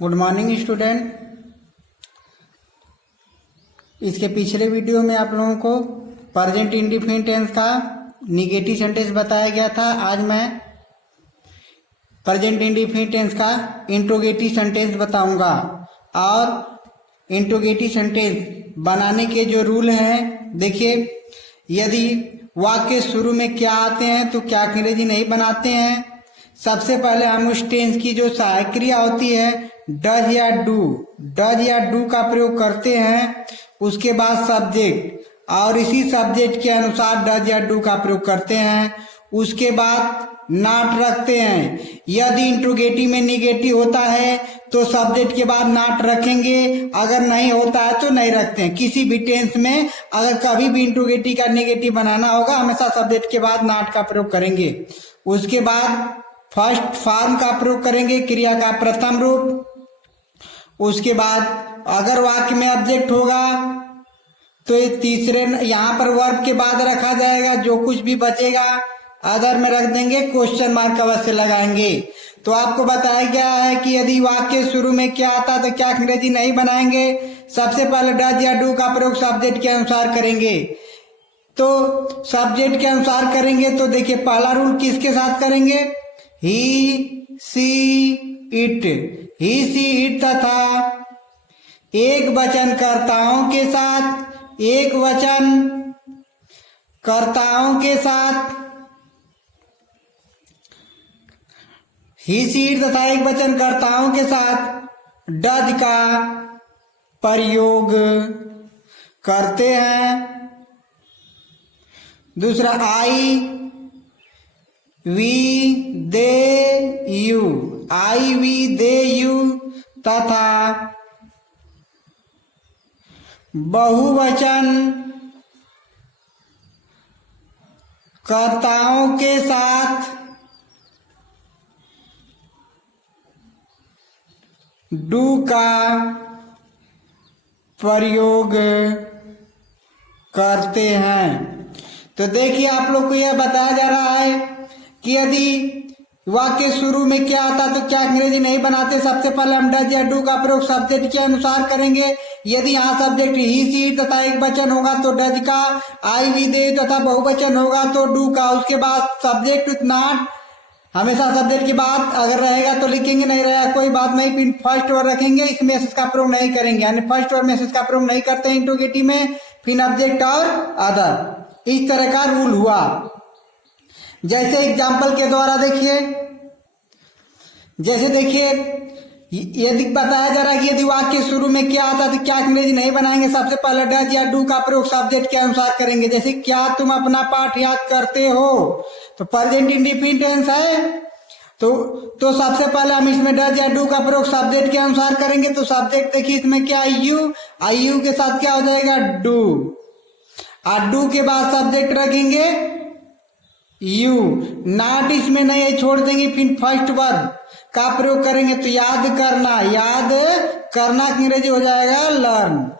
Good morning student. इसके पिछले video में आप लोगों को प्रेजेंट इंडेफिनिट टेंस का निगेटिव सेंटेंस बताया गया था। आज मैं प्रेजेंट इंडेफिनिट टेंस का इंट्रोगेटिव सेंटेंस बताऊंगा। और इंट्रोगेटिव सेंटेंस बनाने के जो रूल हैं, देखिए, यदि वाक्य शुरू में क्या आते हैं तो क्या अंग्रेजी नहीं बनाते हैं। सबसे पहले हम उस टेंस की जो सहायक क्रिया होती है डज या डू का प्रयोग करते हैं। उसके बाद सब्जेक्ट, और इसी सब्जेक्ट के अनुसार डज या डू का प्रयोग करते हैं। उसके बाद नॉट रखते हैं। यदि इंट्रोगेटिव में निगेटिव होता है तो सब्जेक्ट के बाद नॉट रखेंगे, अगर नहीं होता है तो नहीं रखते हैं। किसी भी टेंस में अगर कभी भी इंट्रोगेटिव का निगेटिव बनाना होगा, हमेशा सब्जेक्ट के बाद नॉट का प्रयोग करेंगे। उसके बाद फर्स्ट फॉर्म का प्रयोग करेंगे, क्रिया का प्रथम रूप। उसके बाद अगर वाक्य में ऑब्जेक्ट होगा तो ये तीसरे यहाँ पर वर्ब के बाद रखा जाएगा। जो कुछ भी बचेगा अदर में रख देंगे, क्वेश्चन मार्क अवश्य लगाएंगे। तो आपको बताया गया है कि यदि वाक्य शुरू में क्या आता तो क्या अंग्रेजी नहीं बनाएंगे। सबसे पहले डज या डू का प्रयोग सब्जेक्ट के अनुसार करेंगे। तो सब्जेक्ट के अनुसार करेंगे तो देखिए, पहला रूल किसके साथ करेंगे, ही see it. He see it तथा एक वचन कर्ताओं के साथ, एक वचन कर्ताओं के साथ ही सी इट तथा एक वचन कर्ताओं के साथ डज का प्रयोग करते हैं। दूसरा I we they you, I we they you तथा बहुवचन कर्ताओं के साथ डू का प्रयोग करते हैं। तो देखिए, आप लोग को यह बताया जा रहा है कि यदि वाक्य शुरू में क्या आता तो क्या अंग्रेजी नहीं बनाते। सबसे पहले हम डज या डू का प्रयोग सब्जेक्ट के अनुसार करेंगे। यदि यहाँ सब्जेक्ट ही सी तथा एक वचन होगा तो डज का, आई वी दे तथा बहुवचन होगा तो डू का। उसके बाद सब्जेक्ट विथ नॉट, हमेशा सब्जेक्ट के बाद अगर रहेगा तो लिखेंगे, नहीं रहेगा कोई बात नहीं, फिर फर्स्ट वर्ड रखेंगे। इस मैसेज का प्रयोग नहीं करेंगे, यानी फर्स्ट वर्ड मैसेज का प्रयोग नहीं करते हैं इंट्रोगेटिव में। फिर ऑब्जेक्ट और अदर, इस तरह का रूल हुआ। जैसे एग्जाम्पल के द्वारा देखिए, जैसे देखिए, यदि बताया जा रहा है कि यदि वाक्य शुरू में क्या आता तो क्या अंग्रेजी नहीं बनाएंगे। सबसे पहले डज या डू का प्रयोग सब्जेक्ट के अनुसार करेंगे। जैसे, क्या तुम अपना पाठ याद करते हो, तो प्रेजेंट इंडेफिनिट टेंस है। तो सबसे पहले हम इसमें डज या डू का प्रयोग सब्जेक्ट के अनुसार करेंगे। तो सब्जेक्ट देखिए, इसमें क्या आई यू के साथ क्या हो जाएगा, डू। और डू के बाद सब्जेक्ट रखेंगे यू। नॉट इसमें नहीं है, छोड़ देंगे। फिर फर्स्ट वर्ब का प्रयोग करेंगे तो याद करना अंग्रेजी हो जाएगा लर्न।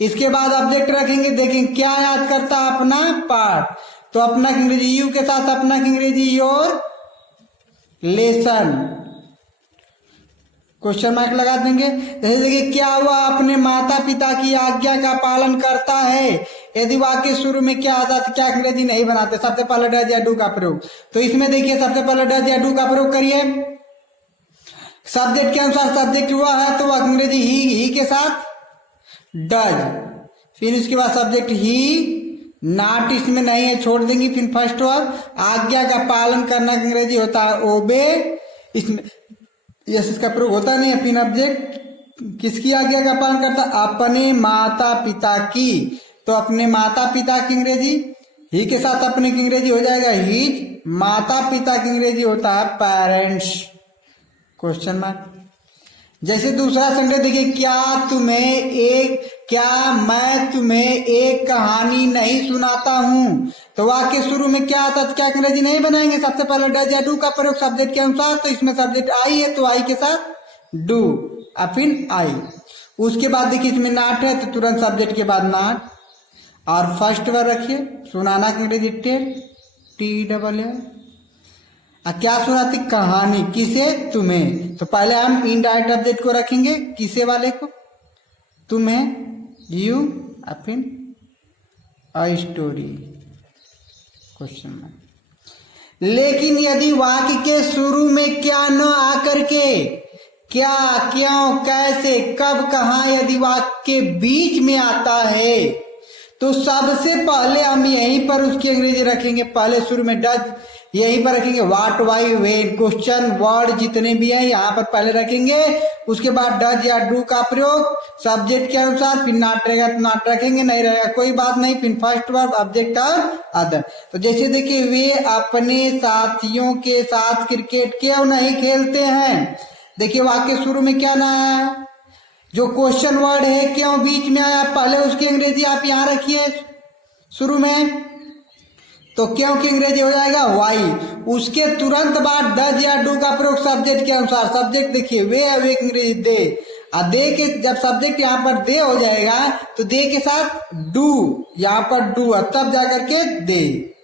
इसके बाद ऑब्जेक्ट रखेंगे, देखेंगे क्या याद करता, अपना पाठ, तो अपना अंग्रेजी यू के साथ अपना अंग्रेजी योर लेसन, क्वेश्चन मार्क लगा देंगे। जैसे देखिए, क्या हुआ अपने माता पिता की आज्ञा का पालन करता है। यदि वाक्य शुरू में क्या आता तो क्या अंग्रेजी नहीं बनाते। सबसे पहले डज या डू का प्रयोग। तो इसमें देखिए, सबसे पहले डज या डू का प्रयोग करिए। सब्जेक्ट के अनुसार सब्जेक्ट हुआ है तो अंग्रेजी ही के साथ डज। फिर इसके बाद सब्जेक्ट ही, नॉट इसमें नहीं है, छोड़ देंगे। फिर फर्स्ट वर्ब, आज्ञा का पालन करना अंग्रेजी होता है ओबे। इसमें यस इसका प्रयोग होता नहीं है। फिर ऑब्जेक्ट किसकी आज्ञा का पालन करता, अपने माता पिता की, तो अपने माता पिता की अंग्रेजी ही के साथ अपने की अंग्रेजी हो जाएगा हीज। माता पिता की अंग्रेजी होता है पेरेंट्स, क्वेश्चन मार्क। जैसे दूसरा सेंटेंस देखिए, क्या मैं तुम्हें एक कहानी नहीं सुनाता हूँ। तो वाक्य शुरू में क्या आता तो क्या अंग्रेजी नहीं बनाएंगे। सबसे पहले डज या डू का प्रयोग सब्जेक्ट के अनुसार। तो इसमें सब्जेक्ट आई है तो आई के साथ डू, और फिर आई। उसके बाद देखिए, इसमें नॉट है तो तुरंत सब्जेक्ट के बाद नॉट, और फर्स्ट वर्ड रखिए, सुनाना अंग्रेजी टेल, टी डबल है। क्या सुनाती? कहानी। किसे? तुम्हें। तो पहले हम इनडायरेक्ट ऑब्जेक्ट को रखेंगे, किसे वाले को? तुम्हें, यू, फिर अ स्टोरी, क्वेश्चन मार्क। लेकिन यदि वाक्य के शुरू में क्या न आकर के क्या, क्यों, कैसे, कब, कहां यदि वाक्य के बीच में आता है तो सबसे पहले हम यहीं पर उसकी अंग्रेजी रखेंगे। पहले शुरू में डज यहीं पर रखेंगे, what, why, when, question word जितने भी हैं यहाँ पर पहले रखेंगे। उसके बाद डज या डू का प्रयोग सब्जेक्ट के अनुसार, फिर नॉट रहेगा तो नॉट रखेंगे, नहीं रहेगा कोई बात नहीं, फिर फर्स्ट वर्ब, ऑब्जेक्ट और अदर। तो जैसे देखिए, वे अपने साथियों के साथ क्रिकेट क्यों नहीं खेलते हैं। देखिए वाक्य शुरू में क्या ना आया, जो क्वेश्चन वर्ड है क्यों बीच में आया, पहले उसकी अंग्रेजी आप यहाँ रखिए शुरू में, तो क्यों की अंग्रेजी हो जाएगा वाई। उसके तुरंत बाद डज या डू का प्रयोग सब्जेक्ट के अनुसार। सब्जेक्ट देखिए वे, अब एक अंग्रेजी दे, और दे के जब सब्जेक्ट यहाँ पर दे हो जाएगा तो दे के साथ डू, यहाँ पर डू तब जाकर के दे।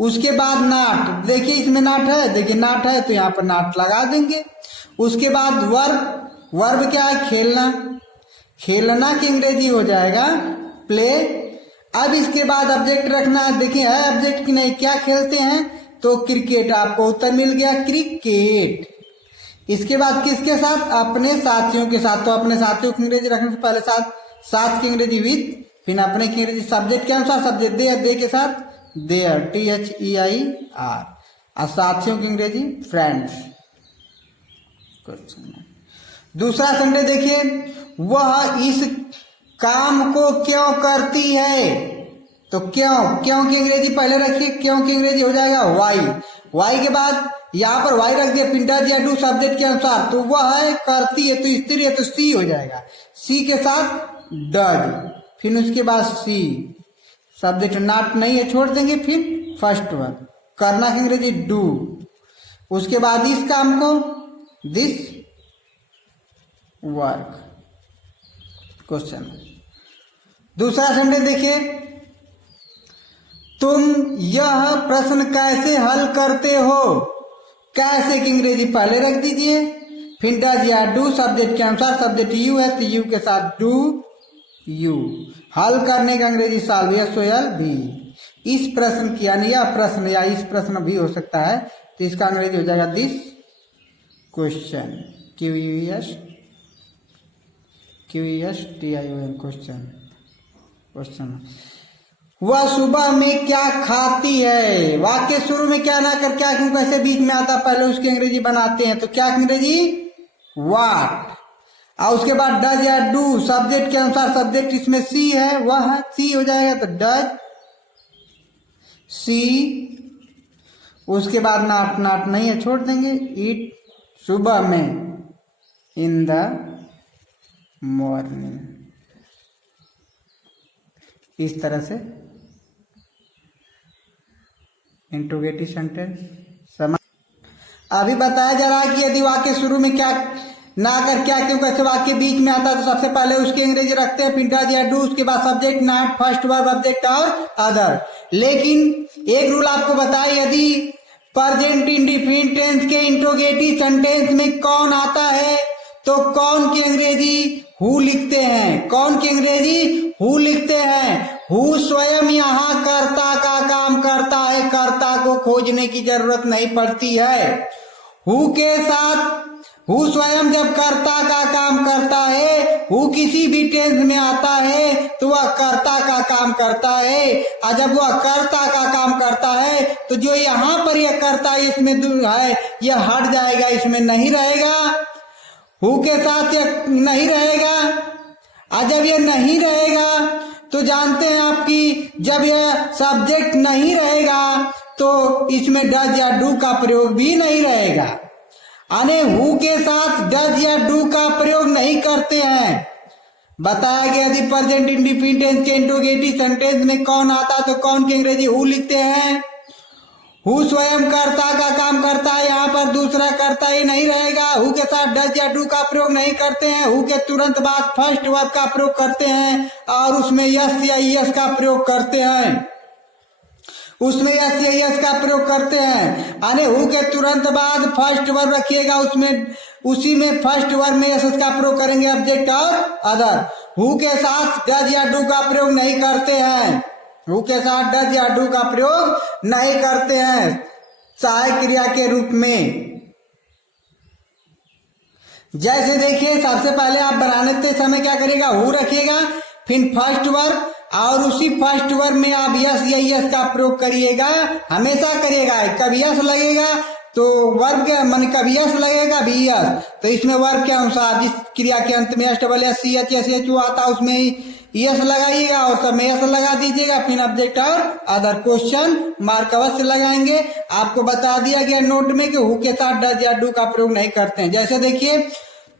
उसके बाद नाट, देखिए इसमें नाट है, देखिए नाट है तो यहाँ पर नाट लगा देंगे। उसके बाद वर्ब, वर्ब क्या है? खेलना। खेलना की अंग्रेजी हो जाएगा प्ले। अब इसके बाद ऑब्जेक्ट रखना है, देखिए है ऑब्जेक्ट की नहीं, क्या खेलते हैं तो क्रिकेट, आपको उत्तर मिल गया क्रिकेट। इसके बाद किसके साथ? अपने साथियों के साथ। तो अपने साथियों की अंग्रेजी रखने से पहले साथ की अंग्रेजी विद, फिर अपने की अंग्रेजी सब्जेक्ट के अनुसार, सब्जेक्ट दे के साथ देयर, THEIR, और साथियों की अंग्रेजी फ्रेंड्स। दूसरा सेंटेंस देखिए, वह इस काम को क्यों करती है। तो क्यों, क्यों की अंग्रेजी पहले रखिए, क्यों की अंग्रेजी हो जाएगा वाई। वाई के बाद यहाँ पर वाई रख दिया, फिर डज या डू सब्जेक्ट के अनुसार, तो वह है करती है, तो स्त्री है तो सी हो जाएगा, सी के साथ डज, फिर उसके बाद सी, सब्जेक्ट नॉट नहीं है छोड़ देंगे, फिर फर्स्ट वर्ब, करना की अंग्रेजी डू। उसके बाद इस काम को दिस वर्क, क्वेश्चन। दूसरा सेंटेंस देखिए, तुम यह प्रश्न कैसे हल करते हो। कैसे की अंग्रेजी पहले रख दीजिए, फिर डज या डू सब्जेक्ट के अनुसार, सब्जेक्ट यू है तो यू के साथ डू यू। हल करने का अंग्रेजी सॉल्व, SOL भी। इस प्रश्न की यानी यह प्रश्न या इस प्रश्न भी हो सकता है, तो इसका अंग्रेजी हो जाएगा this question, QUESTION, question, question. वह सुबह में क्या खाती है। वाक्य शुरू में क्या ना कर क्या क्यों कैसे बीच में आता, पहले उसकी अंग्रेजी बनाते हैं, तो क्या अंग्रेजी व्हाट, और उसके बाद डज या डू सब्जेक्ट के अनुसार, सब्जेक्ट इसमें सी है, वह है सी हो जाएगा, तो डज सी। उसके बाद नाट नहीं है छोड़ देंगे, ईट सुबह में, इन द मॉर्निंग। इस तरह से इंट्रोगेटिव सेंटेंस समझ। अभी बताया जा रहा है कि यदि वाक्य शुरू में क्या ना कर क्या क्यों कैसे वाक्य बीच में आता है तो सबसे पहले उसकी अंग्रेजी रखते हैं, फिर डज या डू, उसके बाद subject not, first verb, object और अदर। लेकिन एक रूल आपको बताए, यदि प्रेजेंट इंडेफिनिट टेंस के इंट्रोगेटिव सेंटेंस में कौन आता है तो कौन की अंग्रेजी हु लिखते हैं। कौन की अंग्रेजी हु लिखते हैं। हु स्वयं यहाँ कर्ता का काम करता है, कर्ता को खोजने की जरूरत नहीं पड़ती है। हु के साथ हु स्वयं जब कर्ता का काम करता है, हु किसी भी टेंस में आता है तो वह कर्ता का काम करता है, और जब वह कर्ता का काम करता है तो जो यहाँ पर यह कर्ता इसमें है यह हट जाएगा, इसमें नहीं रहेगा, हु के साथ यह नहीं रहेगा। और जब यह नहीं रहेगा तो जानते हैं आपकी, जब यह सब्जेक्ट नहीं रहेगा तो इसमें डज या डू का प्रयोग भी नहीं रहेगा। यानी हु के साथ डज या डू का प्रयोग नहीं करते हैं। बताया गया यदि प्रेजेंट इंडेफिनिट के इंट्रोगेटिव सेंटेंस में कौन आता तो कौन की अंग्रेजी हु लिखते हैं। हु स्वयं कर्ता का काम करता है, यहाँ पर दूसरा कर्ता ही नहीं रहेगा। हु के साथ डज या डू का प्रयोग नहीं करते हैं। हु के तुरंत बाद फर्स्ट वर्ब का प्रयोग करते हैं और उसमें यस या यस का प्रयोग करते हैं। उसमें यस या यस का प्रयोग करते हैं। यानी हु के तुरंत बाद फर्स्ट वर्ब रखिएगा, उसमें उसी में फर्स्ट वर्ब में यस का प्रयोग करेंगे, ऑब्जेक्ट और अदर। हु के साथ डज या डू का प्रयोग नहीं करते हैं, हु के साथ डज या डू का प्रयोग नहीं करते हैं सहायक क्रिया के रूप में। जैसे देखिए, सबसे पहले आप बनाने समय क्या करिएगा, हु रखिएगा, फिर फर्स्ट वर्ब और उसी फर्स्ट वर्ब में आप यस या यस का प्रयोग करिएगा, हमेशा करिएगा। कभी यस लगेगा तो वर्ब के मन कभी यस लगेगा भी यस, तो इसमें वर्ब के अनुसार जिस क्रिया के अंत में S double S C H S H आता है उसमें यस लगाइएगा और सब में यस लगा दीजिएगा, फिर ऑब्जेक्ट और अदर क्वेश्चन मार्क अवश्य लगाएंगे। आपको बता दिया गया नोट में कि हु के साथ डज या डू का प्रयोग नहीं करते हैं। जैसे देखिए,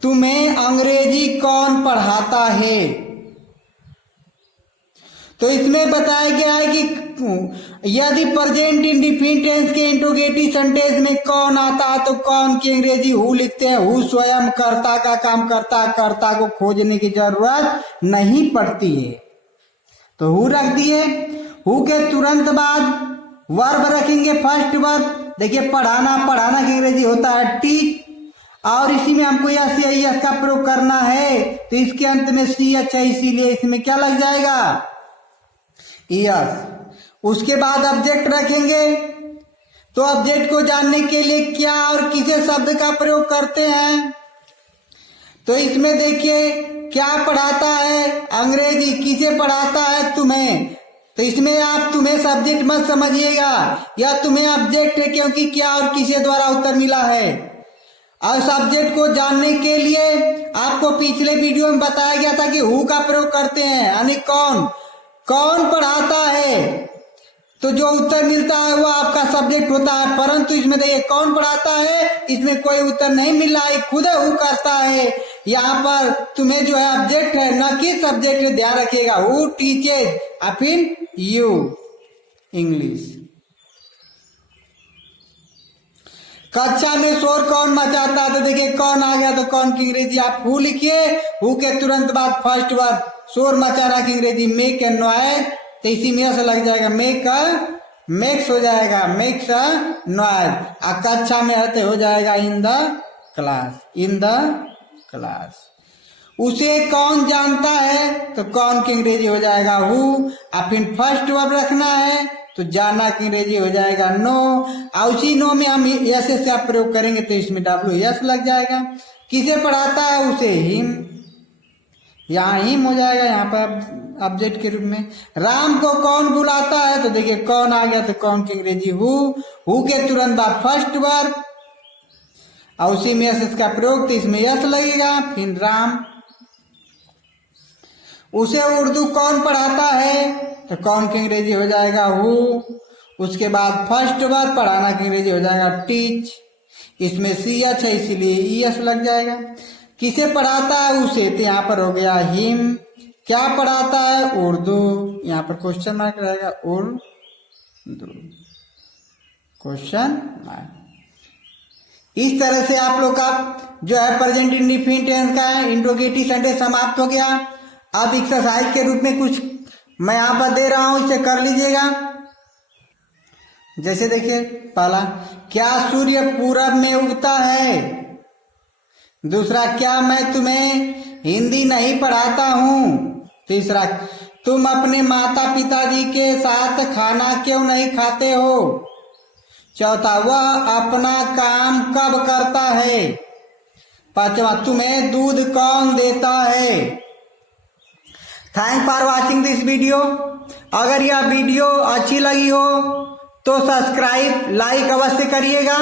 तुम्हें अंग्रेजी कौन पढ़ाता है, तो इसमें बताया गया है कि यदि प्रेजेंट इंडेफिनिट टेंस के इंट्रोगेटिव सेंटेंस में कौन आता है तो कौन की अंग्रेजी हु लिखते हैं। हु स्वयं कर्ता का काम करता, कर्ता को खोजने की जरूरत नहीं पड़ती है, तो हु रख दिए। हु के तुरंत बाद वर्ब रखेंगे, फर्स्ट वर्ब। देखिए, पढ़ाना, पढ़ाना की अंग्रेजी होता है टीच, और इसी में हमको यस या यस का प्रयोग करना है, तो इसके अंत में सी एच है, इसीलिए इसमें क्या लग जाएगा, यस। उसके बाद ऑब्जेक्ट रखेंगे, तो ऑब्जेक्ट को जानने के लिए क्या और किसे शब्द का प्रयोग करते हैं, तो इसमें देखिए क्या पढ़ाता है, अंग्रेजी। किसे पढ़ाता है, तुम्हें, तो इसमें आप तुम्हें सब्जेक्ट मत समझिएगा, या तुम्हें ऑब्जेक्ट है, क्योंकि क्या और किसे द्वारा उत्तर मिला है। और सब्जेक्ट को जानने के लिए आपको पिछले वीडियो में बताया गया था कि हु का प्रयोग करते हैं, यानी कौन, कौन पढ़ाता है, तो जो उत्तर मिलता है वो आपका सब्जेक्ट होता है। परंतु इसमें देखिए कौन पढ़ाता है, इसमें कोई उत्तर नहीं मिल रहा है, खुद हु करता है। यहाँ पर तुम्हें जो है ऑब्जेक्ट है, न कि सब्जेक्ट है, ध्यान रखिएगा। हु टीचेज, फिर यू इंग्लिश। कक्षा में शोर कौन मचाता है, तो देखिए कौन आ गया, तो कौन की अंग्रेजी आप हु लिखिए। हु के तुरंत बाद फर्स्ट वर्ब शोर मचाना की अंग्रेजी मेक एंड नॉइज, तो इसी में से लग जाएगा मेक, मेक्स हो जाएगा, मेक्स नॉइज। कक्षा में है तो हो जाएगा in the class, in the class. उसे कौन जानता है, तो कौन की अंग्रेजी हो जाएगा हु, फिर फर्स्ट वर्ब रखना है, तो जाना की अंग्रेजी हो जाएगा नो, और उसी नो में हम यस का प्रयोग करेंगे, तो इसमें डब्ल्यू यस लग जाएगा। किसे पढ़ाता है, उसे हिम, यहाँ हिम हो जाएगा, यहाँ पर ऑब्जेक्ट के रूप में। राम को कौन बुलाता है, तो देखिए कौन आ गया, तो कौन की अंग्रेजी हु। हु के तुरंत बाद फर्स्ट वर्ब और उसी में यस का प्रयोग, तो इसमें यस लगेगा, फिर राम। उसे उर्दू कौन पढ़ाता है, तो कौन की अंग्रेजी हो जाएगा हु। उसके बाद फर्स्ट वर्ब पढ़ाना की अंग्रेजी हो जाएगा टीच, इसमें सी एच है, इसीलिए यस लग जाएगा। किसे पढ़ाता है, उसे, तो यहाँ पर हो गया हिम। क्या पढ़ाता है, उर्दू, यहाँ पर क्वेश्चन मार्क रहेगा, उर्दू, क्वेश्चन मार्क। इस तरह से आप लोग का जो है प्रेजेंट इंडेफिनिट टेंस का इंट्रोगेटिव सेंटेंस समाप्त हो गया। अब एक्सरसाइज के रूप में कुछ मैं यहाँ पर दे रहा हूं, इसे कर लीजिएगा। जैसे देखिए, पहला, क्या सूर्य पूरब में उगता है। दूसरा, क्या मैं तुम्हें हिंदी नहीं पढ़ाता हूँ। तीसरा, तुम अपने माता पिताजी के साथ खाना क्यों नहीं खाते हो। चौथा, वह अपना काम कब करता है। पांचवा, तुम्हें दूध कौन देता है। Thank for watching this video. अगर यह वीडियो अच्छी लगी हो तो सब्सक्राइब, लाइक अवश्य करिएगा।